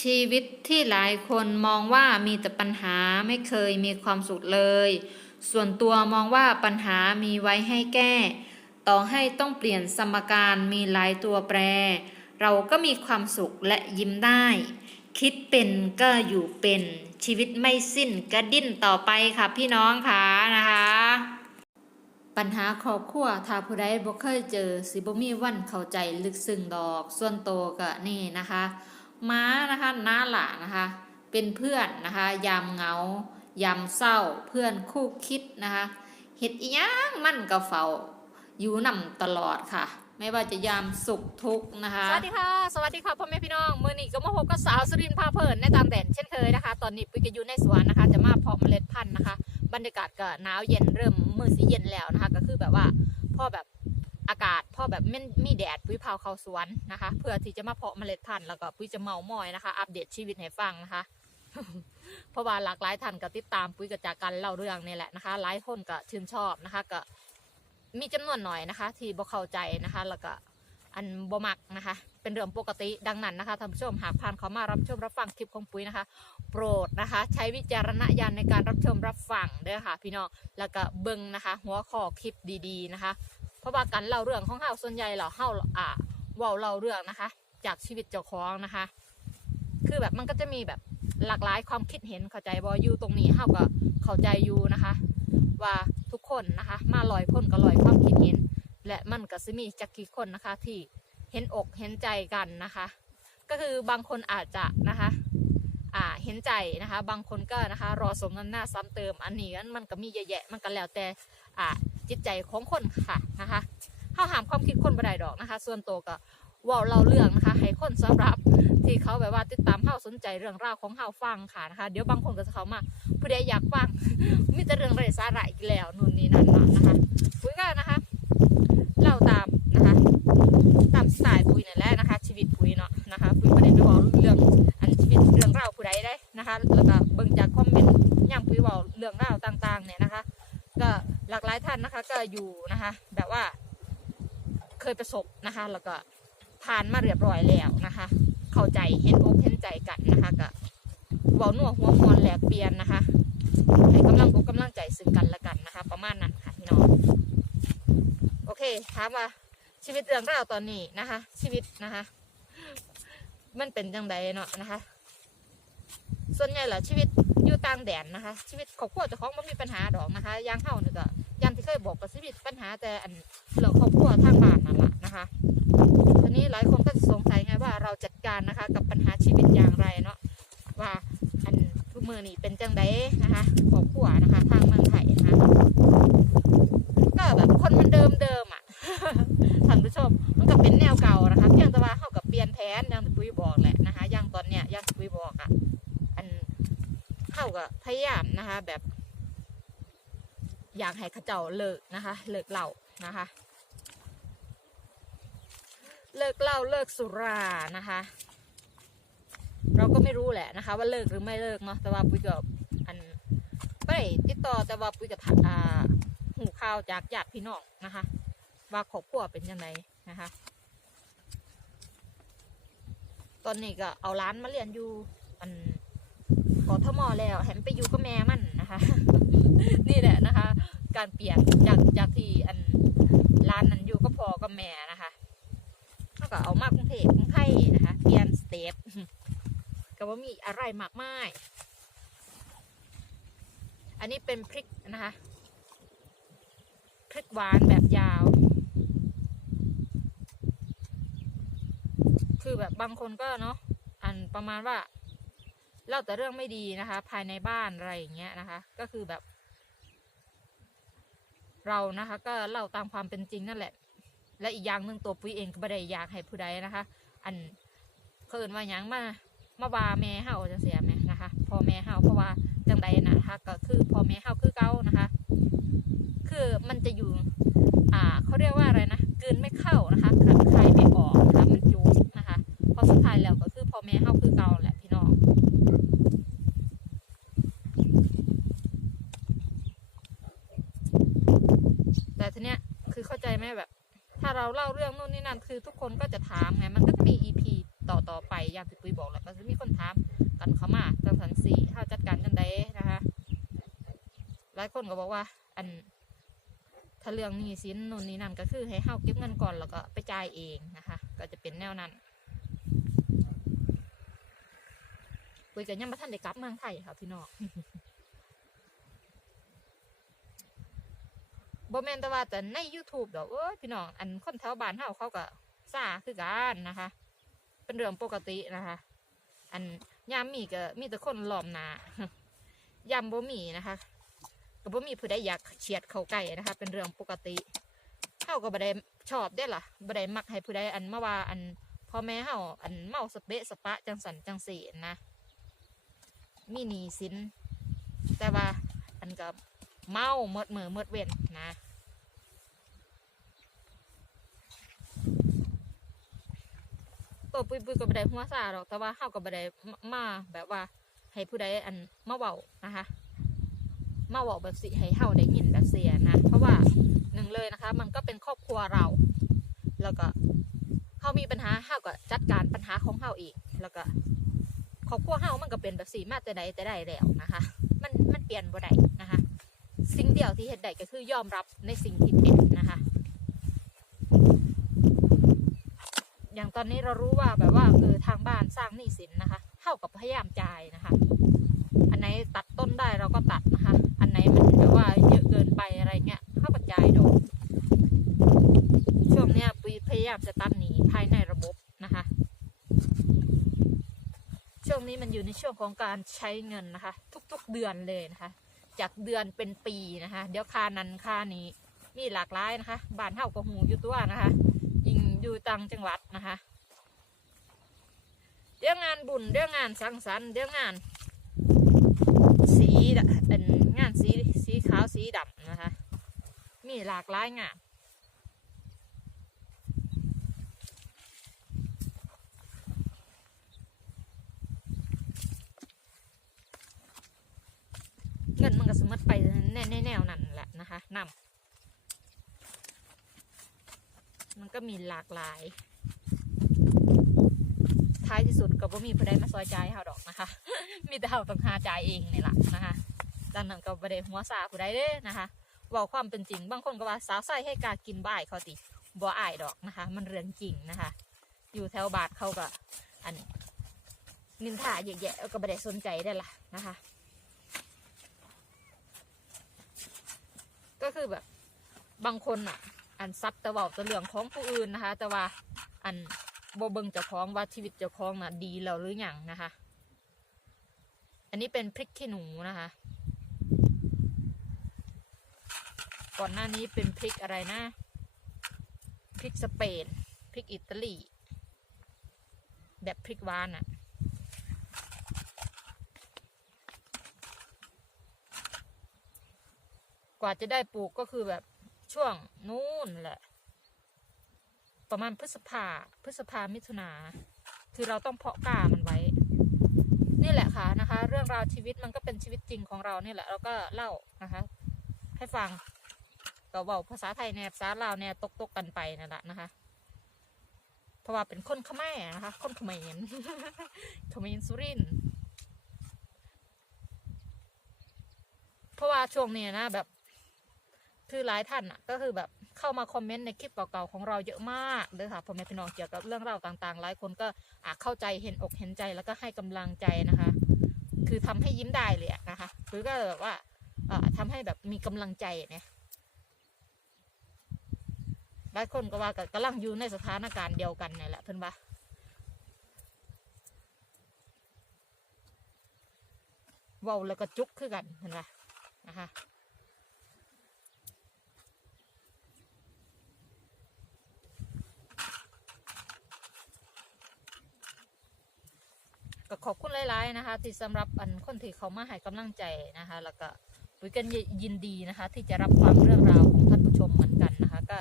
ชีวิตที่หลายคนมองว่ามีแต่ปัญหาไม่เคยมีความสุขเลย ส่วนตัวมองว่าปัญหามีไว้ให้แก้ ต่อให้ต้องเปลี่ยนสมการมีหลายตัวแปร เราก็มีความสุขและยิ้มได้ คิดเป็นก็อยู่เป็นชีวิตไม่สิ้นก็ดิ้นต่อไปค่ะพี่น้องค่ะนะคะ ปัญหาครอบครัวถ้าผู้ใดบ่เคยเจอสิบ่มีวันเข้าใจลึกซึ้งดอก ส่วนโตวก็นี่นะคะ ม้านะคะน้าหล่านะคะ เป็นเพื่อนนะคะยามเหงายามเศร้าเพื่อนคู่คิดนะคะเฮ็ดอีหยังมันก็เฝ้าอยู่นำตลอดค่ะ ไม่ว่าจะยามสุขทุกข์นะคะ สวัสดีค่ะ สวัสดีค่ะพ่อแม่พี่น้องมื้อนี้ก็มาพบกับสาวสุรินทร์พาเพลินในตามแดนเช่นเคยนะคะ ตอนนี้ปุ้ยก็อยู่ในสวนนะคะ จะมาเพาะเมล็ดพันธุ์นะคะ บรรยากาศก็หนาวเย็นเริ่มมือสีเย็นแล้วนะคะ ก็คือแบบว่าพ่อแบบ อากาศพ่อแบบไม่มีแดดปุ้ยพาเขาสวนนะคะ เพื่อที่จะมาเพาะเมล็ดพันธุ์แล้วก็ปุ้ยจะเมามอยนะคะ อัปเดตชีวิตให้ฟังนะคะ เพราะว่าหลากหลายท่านก็ติดตามปุ้ยก็จากการเล่าเรื่องนี่แหละนะคะ หลายคนก็ชื่นชอบนะคะ ก็มีจำนวนหน่อยนะคะ ที่บ่เข้าใจนะคะ แล้วก็อันบ่มักนะคะ เป็นเรื่องปกติดังนั้นนะคะท่านผู้ชมหากผ่านเขามารับชมรับฟังคลิปของปุ้ยนะคะ โปรดนะคะ ใช้วิจารณญาณในการรับชมรับฟังเด้อค่ะ พี่น้องแล้วก็เบิ่งนะคะ หัวข้อคลิปดีๆนะคะ ราะว่าการเล่าเรื่องของเฮาส่วนใหญ่เราเฮาอ่าว้าเล่าเรื่องนะคะ จากชีวิตเจ้าของนะคะ คือแบบมันก็จะมีแบบหลากหลายความคิดเห็นเข้าใจบอยู่ตรงนี้เฮาก็เข้าใจอยู่นะคะ ว่าทุกคนนะคะ มาลอยคนก็ลอยความคิดเห็น และมันก็จะมีจักกี่คนนะคะ ที่เห็นอกเห็นใจกันนะคะ ก็คือบางคนอาจจะนะคะอ่าเห็นใจนะคะบางคนก็นะคะรอสมน้ำหน้าซ้ำเติมอันนี้มันก็มีเยอะแยะมันก็แล้วแต่อ่า จิตใจของคนค่ะนะคะเข้าหามความคิดคนบ่ได้ดอกนะคะ ส่วนตัวก็ว่าเราเรื่องนะคะให้คนสำหรับที่เขาแบบว่าติดตามเฮาสนใจเรื่องราวของเฮาฟังค่ะนะคะเดี๋ยวบางคนก็จะเข้ามาผู้ใดอยากฟังมีแต่เรื่องไร้สาระอีกแล้วนู่นนี่นั่นเนาะนะคะคุยกันนะคะเล่าตามนะคะตามสไตล์ปุ้ยนี่แหละนะคะ ชีวิตปุ้ยเนาะนะคะปุ้ยประเด็นไปบอกเรื่องอันชีวิตเรื่องราวผู้ใดได้นะคะแล้วก็เบิ่งจากคอมเมนต์ย่ำปุ้ยบอกเรื่องราวต่างๆเนี่ยนะคะ ก็หลากหลายท่านนะคะ ก็อยู่นะคะ แบบว่าเคยประสบนะคะ แล้วก็ผ่านมาเรียบร้อยแล้วนะคะ เข้าใจเห็นอกเห็นใจกันนะคะก็เว้าหนัวหัวมอนแหลกเปลี่ยนนะคะให้กำลังอกกำลังใจซึ่งกันและกันนะคะ ประมาณนั้นค่ะพี่น้องโอเคถามว่าชีวิตเรื่องราวตอนนี้นะคะ ชีวิตนะคะ มันเป็นจังใดเนาะนะคะ ส่วนใหญ่แหละชีวิตอยู่ต่างแดนนะคะ ชีวิตครอบครัวเจ้าของไม่มีปัญหาดอกนะคะยางเฮาเนี่ยก็ยังที่เคยบอกกับชีวิตปัญหาแต่อันเรื่องครอบครัวทางบ้านนั่นแหละนะคะทีนี้หลายคนก็สงสัยไงว่าเราจัดการนะคะ กับปัญหาชีวิตอย่างไรเนาะว่าอันทุกมือนี่เป็นจังใดนะคะครอบครัวนะคะ ทางเมืองไทยนะคะก็แบบคนมันเดิมเดิมอะท่านผู้ชมมันก็เป็นแนวก พยายามนะคะ แบบ อยากให้ขาเจ้าเลิกนะคะ เลิกเหล้านะคะ เลิกเหล้าเลิกสุรานะคะ เราก็ไม่รู้แหละนะคะ ว่าเลิกหรือไม่เลิกเนาะแต่ว่าปุ้ยก็อันไม่ติดต่อแต่ว่าปุ้ยก็ถามอ่าหูข่าวจากญาติพี่น้องนะคะ ว่าครอบครัวเป็นยังไงนะคะตอนนี้ก็เอาร้านมาเรียนอยู่อัน กทมแล้วแถมไปอยู่กับแม่มันนะคะ นี่แหละนะคะ การเปลี่ยนจากจากที่อันร้านนั้นอยู่ก็พอกับแม่นะคะเขาก็เอามากรุงเทพกรุงไทยนะคะ เปลี่ยนสเตปก็ว่ามีอะไรมากมาย อันนี้เป็นพริกนะคะพริกหวานแบบยาว คือแบบบางคนก็เนาะอันประมาณว่า เล่าแต่เรื่องไม่ดีนะคะ ภายในบ้านอะไรอย่างเงี้ยนะคะ ก็คือแบบ เรานะคะ ก็เล่าตามความเป็นจริงนั่นแหละ และอีกอย่างหนึ่งตัวปุ้ยเองก็ไม่ได้อยากให้ผู้ใดนะคะ อันเคินว่ายังมามาว่าแม่เฮาจะเสียไหมนะคะพ่อแม่เฮาเพราะว่าจังใดนะคะก็คือพ่อแม่เฮาคือเก่านะคะ คือมันจะอยู่ อ่าเขาเรียกว่าอะไรนะกลืนไม่เข้านะคะคลายไม่ออกนะคะมันจุกนะคะพอสุดท้ายแล้วก็คือพ่อแม่เฮาคือเก่าแหละพี่น้องแต่ทีเนี้ยคือเข้าใจไหมแบบ ถ้า ถ้าเราเล่าเรื่องนู่นนี่นั่น คือทุกคนก็จะถามไงมันก็จะมี EP ต่อต่อไปอย่างที่ปุ้ยบอกแหละก็จะมีคนถามกันเข้ามาจังสันสี่ถ้าจัดการกันได้นะคะหลายคนก็บอกว่า อันถ้าเรื่องนี้สินนู่นนี่นั่นก็คือให้เฮาเก็บเงินก่อนแล้วก็ไปจ่ายเองนะคะ ก็จะเป็นแนวนั้นปุ้ยก็ยังม่ทันได้กลับเมืองไทยค่ะพี่น้องบ่แม่นแต่ว่าแต่ใน YouTube ดอกเอ้ยพี่น้องอันคนแถวบ้านเฮาเขาก็ ซ่าคือกันนะคะ เป็นเรื่องปกตินะคะ อันยามมีก็มีแต่คนหลอมหนายามบ่มีนะคะก็บ่มีผู้ใดอยากเฉียดเขาใกล้นะคะ เป็นเรื่องปกติเฮาก็บ่ได้ชอบเด้ล่ะบ่ได้มักให้ผู้ใดอันมาว่าอันพ่อแม่เฮาอันเมาสเปะสปะจังสันจังสีนะมีหนีสินแต่ว่าอันก็เมาเมิดมือเมดเว้นนะ ตัวปุยปุยก็บ่ได้หัวซาหรอกแต่ว่าเฮาก็บ่ได้มาแบบว่า ให้ผู้ใดอันมาเว้านะคะมาเว้าแบบสิให้เฮาได้ยินแบบเสียนะ เพราะว่าหนึ่งเลยนะคะ มันก็เป็นครอบครัวเรา แล้วก็เฮามีปัญหาเฮาก็จัดการปัญหาของเฮาเองแล้วก็ครอบครัวเฮามันก็เป็นแบบสีมาแต่ใดแต่ใดแล้วนะคะ มันมันเปลี่ยนบ่ได้นะคะ สิ่งเดียวที่เห็นได้ก็คือยอมรับในสิ่งที่เป็นนะคะ อย่างตอนนี้เรารู้ว่าแบบว่าเออทางบ้านสร้างหนี้สินนะคะ เท่ากับพยายามจ่ายนะคะ อันไหนตัดต้นได้เราก็ตัดนะคะ อันไหนมันแบบว่าเยอะเกินไปอะไรเงี้ยเข้ากับจ่ายดอกช่วงเนี้ยปุยพยายามจะตัดหนีภายในระบบนะคะ ช่วงนี้มันอยู่ในช่วงของการใช้เงินนะคะ ทุกๆเดือนเลยนะคะ จากเดือนเป็นปีนะคะ เดี๋ยวค่านั้นค่านี้มีหลากหลายนะคะบ้านเฮาก็หูอยู่ตัวนะคะ อยู่ต่างจังหวัดนะคะ เดี๋ยวงานบุญเดี๋ยวงานสังสรรค์เดี๋ยวงาน สีเป็นงานสีสีขาวสีดำนะคะ มีหลากหลายงานเงินมันก็สมมติไปแน่ในแนวนั้นแหละนะคะนำ มันก็มีหลากหลาย ท้ายที่สุดก็บ่มีผู้ใดมาซอยจ่ายให้เฮาดอกนะคะ มีแต่เฮาต้องหาจ่ายเองนี่แหละนะคะดังนั้นก็บ่ได้หัวซาผู้ใดเด้นะคะเว่าความเป็นจริง บางคนก็ว่าสาวใส่ให้กากินบ่ายเขาติบ่อายดอกนะคะ มันเรื่องจริงนะคะ อยู่แถวบาทเขาก็อันนินทาเยอะแยะก็บ่ได้สนใจได้ละนะคะ ก็คือแบบบางคนอะ อันซัดแต่เว่าต่เรื่องของผู้อื่นนะคะ แต่ว่าอันโบเบิงเจ้าของว่าชีวิตเจ้าของน่ะดีแล้วหรืออยังนะคะ อันนี้เป็นพริกขี้หนูนะคะ ก่อนหน้านี้เป็นพริกอะไรนะพริกสเปนพริกอิตาลีแบบพริกหวานอะกว่าจะได้ปลูกก็คือแบบ ช่วงนู้นแหละ ประมาณพฤษภาพฤษภามิถุนาคือเราต้องเพาะกล้ามันไว้ นี่แหละค่ะนะคะ เรื่องราวชีวิตมันก็เป็นชีวิตจริงของเราเนี่แหละเราก็เล่านะคะ ให้ฟังก็เว่าภาษาไทยเนี่ยภาษาลาวเนี่ยตกตกๆกันไปนั่นแหละนะคะ เพราะว่าเป็นคนขมรนะคะ คนขมรเขมรสุรินเพราะว่าช่วงนี้นะแบบ คือหลายท่านอะก็คือแบบเข้ามาคอมเมนต์ในคลิปเก่าๆของเราเยอะมากเลยค่ะพ่อแม่พี่น้องเกี่ยวกับเรื่องราวต่างๆ หลายคนก็อะเข้าใจเห็นอกเห็นใจแล้วก็ให้กำลังใจนะคะ คือทำให้ยิ้มได้เลยนะคะหรือก็แบบว่าเอ่อทำให้แบบมีกำลังใจเนี่ยหลายคนก็ว่าก็กำลังอยู่ในสถานการณ์เดียวกันนี่แหละเพื่อนว่าว้าแล้วก็จุกคือกันเห็นปะนะคะ ก็ขอบคุณหลายๆนะคะ ที่สำหรับอันคนที่เขามาให้กำลังใจนะคะ แล้วก็ปุ้ยกันยินดีนะคะ ที่จะรับฟังเรื่องราวของท่านผู้ชมเหมือนกันนะคะ ก็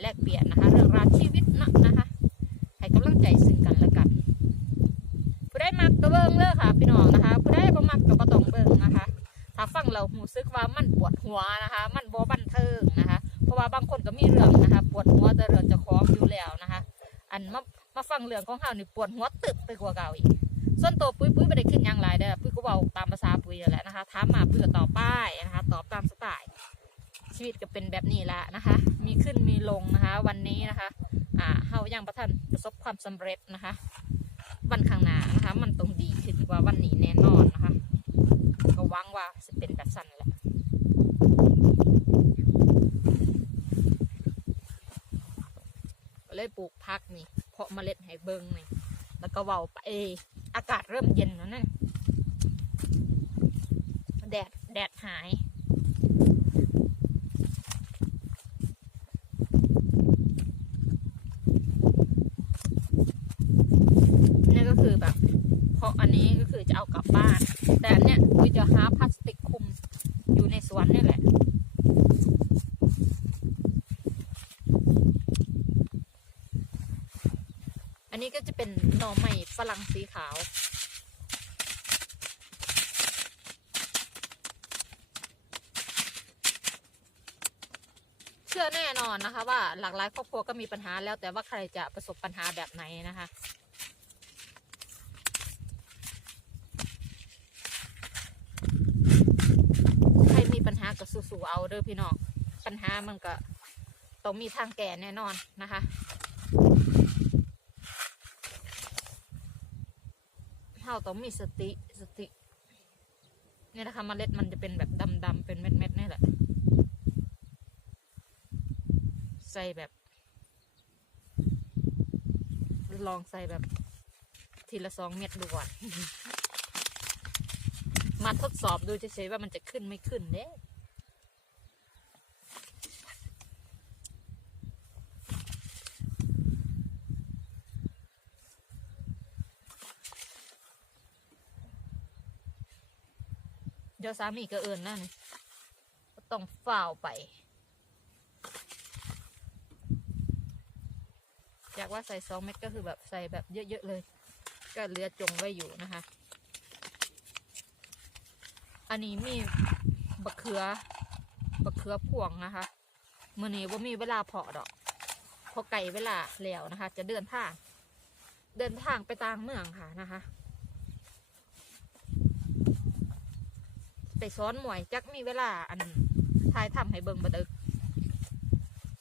แลกเปลี่ยนนะคะ เรื่องราวชีวิตนะนะคะให้กำลังใจซึ่งกันและกันผู้ได้มักก็เบิ้งเลยค่ะพี่น้องนะคะผู้ได้บ่มักก็บ่ต้องเบิ้งนะคะ ถ้าฟังเราหูซึกว่ามันปวดหัวนะคะ มันบ่บันเทิงนะคะ เพราะว่าบางคนก็มีเรื่องนะคะ ปวดหัวแต่เรื่องจะคล้องอยู่แล้วนะคะ อันมามาฟังเรื่องของเฮานี่ปวดหัวตึบไปกว่าเก่าอีก ส่วนตัวปุ้ยปุ้ยไม่ได้ขึ้นยังหลายเด้อปุ้ยก็เว้าตามภาษาปุ้ยแหละนะคะถามมาปุ้ยก็ตอบป้ายนะคะตอบตามสไตล์ชีวิตก็เป็นแบบนี้ละนะคะ มีขึ้นมีลงนะคะ วันนี้นะคะอ่าเฮายังประทันประสบความสำเร็จนะคะ วันข้างหน้านะคะ มันต้องดีขึ้นกว่าวันนี้แน่นอนนะคะ ก็หวังว่าจะเป็นแบบสั้นแหละก็เลยปลูกพักนี่ เพาะเมล็ดให้เบิ้งนี่ แล้วก็เว้าไปเอากาศเริ่มเย็นแล้วนะ แดด แดดหายนี่ก็คือแบบ เพราะอันนี้ก็คือจะเอากลับบ้าน แต่อันเนี้ยคือจะหาพลาสติกคุมอยู่ในสวนนี่แหละ อันนี้ก็จะเป็นหน่อไม้ฝรั่งสีขาว เชื่อแน่นอนนะคะ ว่าหลากหลายครอบครัวก็มีปัญหาแล้วแต่ว่าใครจะประสบปัญหาแบบไหนนะคะใครมีปัญหาก็สู้ๆเอาเด้อพี่น้องปัญหามันก็ต้องมีทางแก้แน่นอนนะคะ เราต้องมีสติสติเนี่ยนะคะเมล็ดมันจะเป็นแบบดำๆเป็นเม็ดๆนี่แหละ ใส่แบบ ลองใส่แบบ ทีละสองเม็ดดูก่อน มาทดสอบดูเฉยๆว่ามันจะขึ้นไม่ขึ้นเด้ ดี๋ยวสามีก็เอินนั่นนี่ก็ต้องฝ่าวไปอยากว่าใส่สองเม็ดก็คือแบบใส่แบบเยอะ ๆ เลย ก็เหลือจงไว้อยู่นะคะ อันนี้มีบะเขือบะเขือพวงนะคะมื่อนี้ว่ามีเวลาเพาะดอก พอไก่เวลาแล้วนะคะ จะเดินทาง เดินทางไปต่างเมืองค่ะนะคะ ไปซ้อนหมวยจักมีเวลาอันถ่ายทำให้เบิ่งบดึก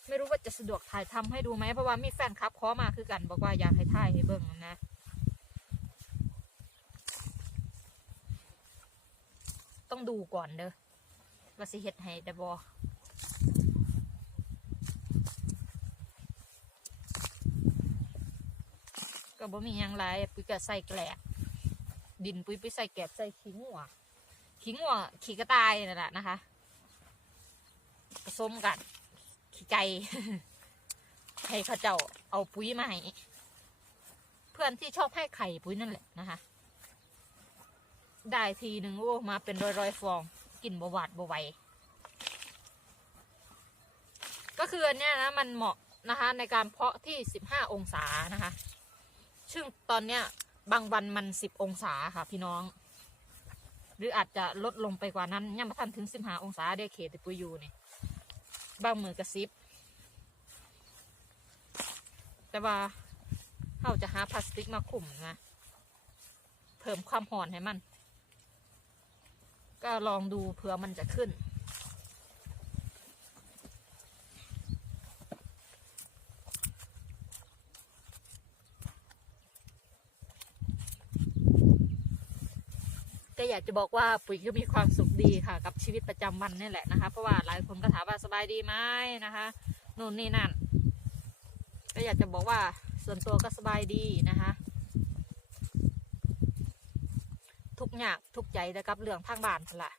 ไม่รู้ว่าจะสะดวกถ่ายทำให้ดูไหมเพราะว่ามีแฟนคลับขอมาคือกัน บอกว่าอยากให้ถ่ายให้เบิ่งนะต้องดูก่อนเด้อว่าสิเฮ็ดให้ได้บ่ก็บ่มีหยังไรปุ้ยก็ใส่แกลบดินปุ้ยไปใส่แกลบใส่ขี้งัว ขี้งัวขี้กระต่ายนั่นแหละนะคะผสมกันขี้ไก่ให้เขาเจ้าเอาปุ๋ยมาให้เพื่อนที่ชอบให้ไข่ปุ๋ยนั่นแหละนะคะ ได้ทีหนึ่งโอ้มาเป็นร้อยๆฟองกลิ่นบหวาดบไหวก็คืออันเนี้ยนะมันเหมาะนะคะในการเพาะที่สิบห้าองศานะคะ ซึ่งตอนเนี้ยบางวันมันสิบองศาค่ะพี่น้อง หรืออาจจะลดลงไปกว่านั้นยังไม่ทันถึงสิบห้าองศาได้เขตปุยอยู่นี่บางมือกระซิบ แต่ว่าเขาจะหาพลาสติกมาคุมนะเพิ่มความห่อนให้มัน ก็ลองดูเผื่อมันจะขึ้น ก็อยากจะบอกว่าปุ๋ยก็มีความสุขดีค่ะ กับชีวิตประจำวันนี่แหละนะคะ เพราะว่าหลายคนก็ถามว่าสบายดีไหมนะคะนู่นนี่นั่น ก็อยากจะบอกว่าส่วนตัวก็สบายดีนะคะ ทุกอย่างทุกใจนะครับเรื่องทางบ้านนั่นแหละ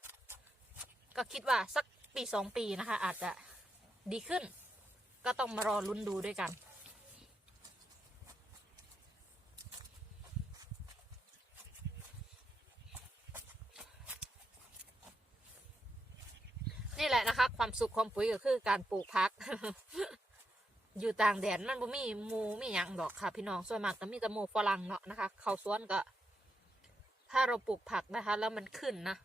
ก็คิดว่าสักปีสองปีนะคะ อาจจะดีขึ้น ก็ต้องมารอลุ้นดูด้วยกัน นี่แหละนะคะ ความสุขของปุ๋ยก็คือการปลูกพัก อยู่ต่างแดนมันบ่มีหมูมีหยังดอกค่ะ พี่น้องส่วนมากก็มีแต่หมูฝรั่งเนาะนะคะเขาสวนก็ ถ้าเราปลูกผักนะคะ แล้วมันขึ้นนะ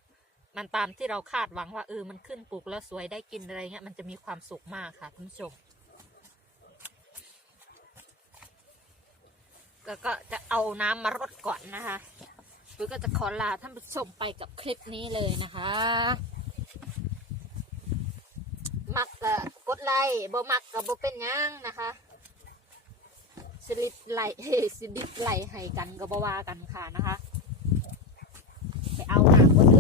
มันตามที่เราคาดหวังว่าเออมันขึ้นปลูกแล้วสวยได้กินอะไรเงี้ยมันจะมีความสุขมากค่ะท่านผู้ชมก็ก็จะเอาน้ำมารดก่อนนะคะปุ้ยก็จะขอลาท่านผู้ชมไปกับคลิปนี้เลยนะคะ มักก็กดไลค์บ่มักก็บ่เป็นหยังนะคะสลิปไลค์สลิปไลค์ให้กันก็บ่ว่ากันค่ะนะคะ ไปเอาหน้ากด